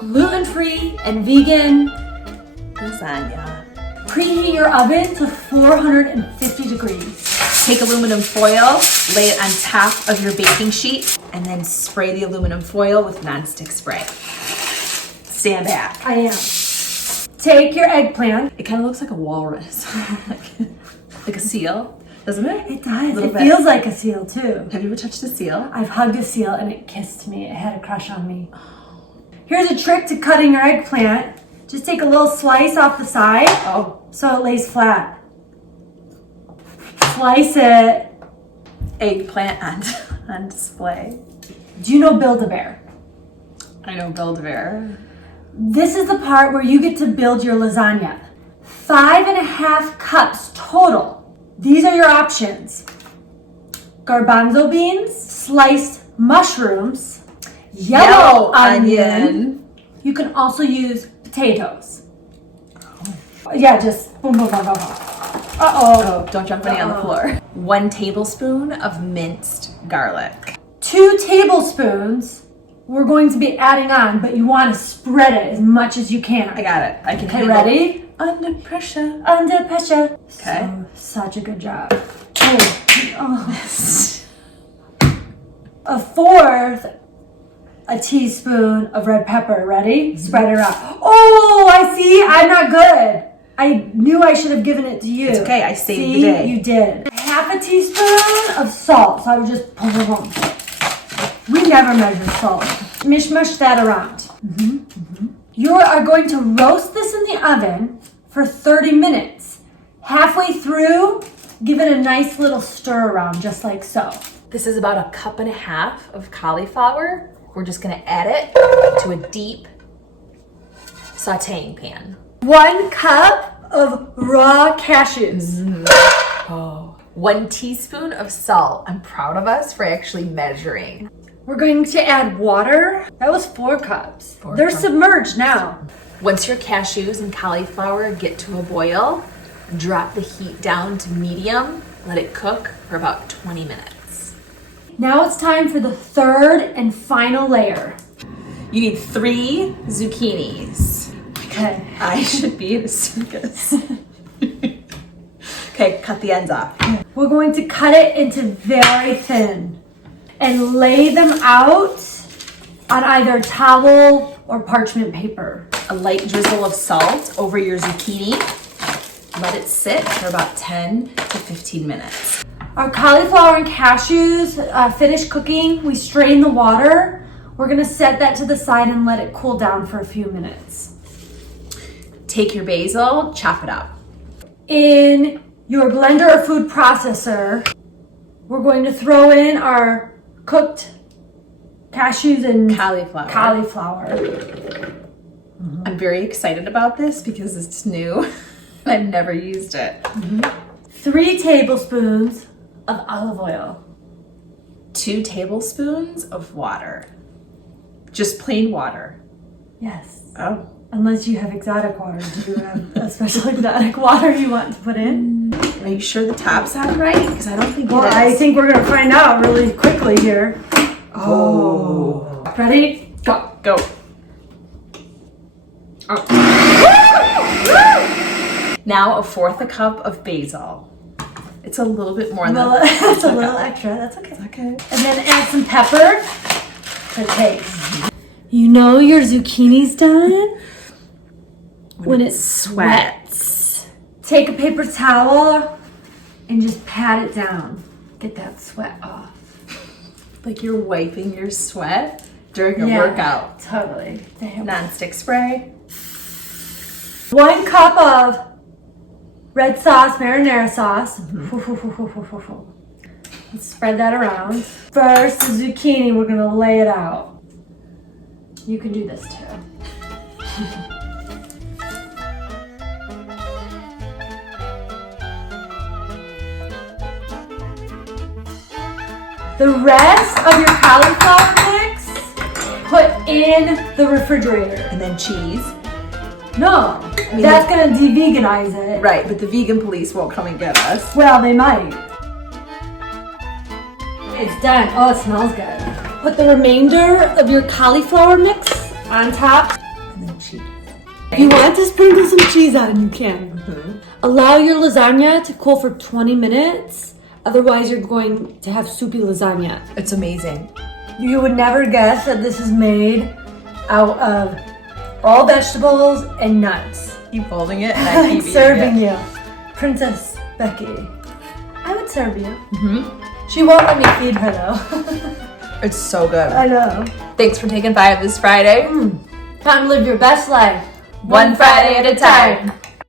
gluten-free and vegan lasagna. Preheat your oven to 450 degrees. Take aluminum foil, lay it on top of your baking sheet, and then spray the aluminum foil with nonstick spray. Stand back. I am. Take your eggplant. It kind of looks like a walrus. like a seal, doesn't it? It does. It feels like a seal too. Have you ever touched a seal? I've hugged a seal and it kissed me. It had a crush on me. Here's a trick to cutting your eggplant. Just take a little slice off the side so it lays flat. Slice it. Eggplant on display. Do you know Build-A-Bear? I know Build-A-Bear. This is the part where you get to build your lasagna. 5.5 cups total. These are your options. Garbanzo beans, sliced mushrooms, yellow onion. You can also use potatoes. Yeah, just boom, boom, boom, boom, boom. Oh, don't drop any on the floor. 1 tablespoon of minced garlic. 2 tablespoons we're going to be adding on, but you want to spread it as much as you can. I got it. I can Okay, ready? Under pressure. Under pressure. Okay. Such a good job. Oh. 1/4 a teaspoon of red pepper. Ready? Spread it around. Oh, I see. I'm not good. I knew I should have given it to you. It's okay. I saved See? the day. You did. 1/2 teaspoon of salt. So I would just boom, boom, boom. We never measure salt. Mishmash that around. You are going to roast this in the oven for 30 minutes. Halfway through, give it a nice little stir around, just like so. This is about 1.5 cups of cauliflower. We're just gonna add it to a deep sauteing pan. 1 cup of raw cashews. 1 teaspoon of salt. I'm proud of us for actually measuring. We're going to add water. That was 4 cups. They're submerged now. Once your cashews and cauliflower get to a boil, drop the heat down to medium. Let it cook for about 20 minutes. Now it's time for the 3rd and final layer. You need 3 zucchinis. Okay. I should be in a circus. Okay, cut the ends off. We're going to cut it into very thin and lay them out on either towel or parchment paper. A light drizzle of salt over your zucchini. Let it sit for about 10 to 15 minutes. Our cauliflower and cashews finished cooking. We strained the water. We're gonna set that to the side and let it cool down for a few minutes. Take your basil, chop it up. In your blender or food processor, we're going to throw in our cooked cashews and cauliflower. I'm very excited about this because it's new. I've never used it. 3 tablespoons of olive oil. 2 tablespoons of water. Just plain water. Yes. Oh. Unless you have exotic water. Do you have a special exotic water you want to put in? Are you sure the top's on right? Because I don't think it is. I think we're going to find out really quickly here. Oh. Ready? Go. Go. Now 1/4 cup of basil. It's a little bit more than It's a little extra. That's okay. It's okay. And then add some pepper to taste. You know your zucchini's done when it sweats. Take a paper towel and just pat it down. Get that sweat off. Like you're wiping your sweat during a workout. Totally. Non-stick spray. 1 cup of red sauce, marinara sauce. Let's spread that around. First, the zucchini, we're gonna lay it out. You can do this too. The rest of your cauliflower mix, put in the refrigerator. And then cheese. No, that's gonna de-veganize it. Right, but the vegan police won't come and get us. Well, they might. It's done. Oh, it smells good. Put the remainder of your cauliflower mix on top. and then cheese. If you want to sprinkle some cheese on, you can. Allow your lasagna to cool for 20 minutes. Otherwise, you're going to have soupy lasagna. It's amazing. You would never guess that this is made out of all vegetables and nuts. Keep holding it and I keep eating serving it. you. Princess Becky. I would serve you. She won't let me feed her though. It's so good. I know. Thanks for taking 5 this Friday. Time to live your best life. One Friday at a time.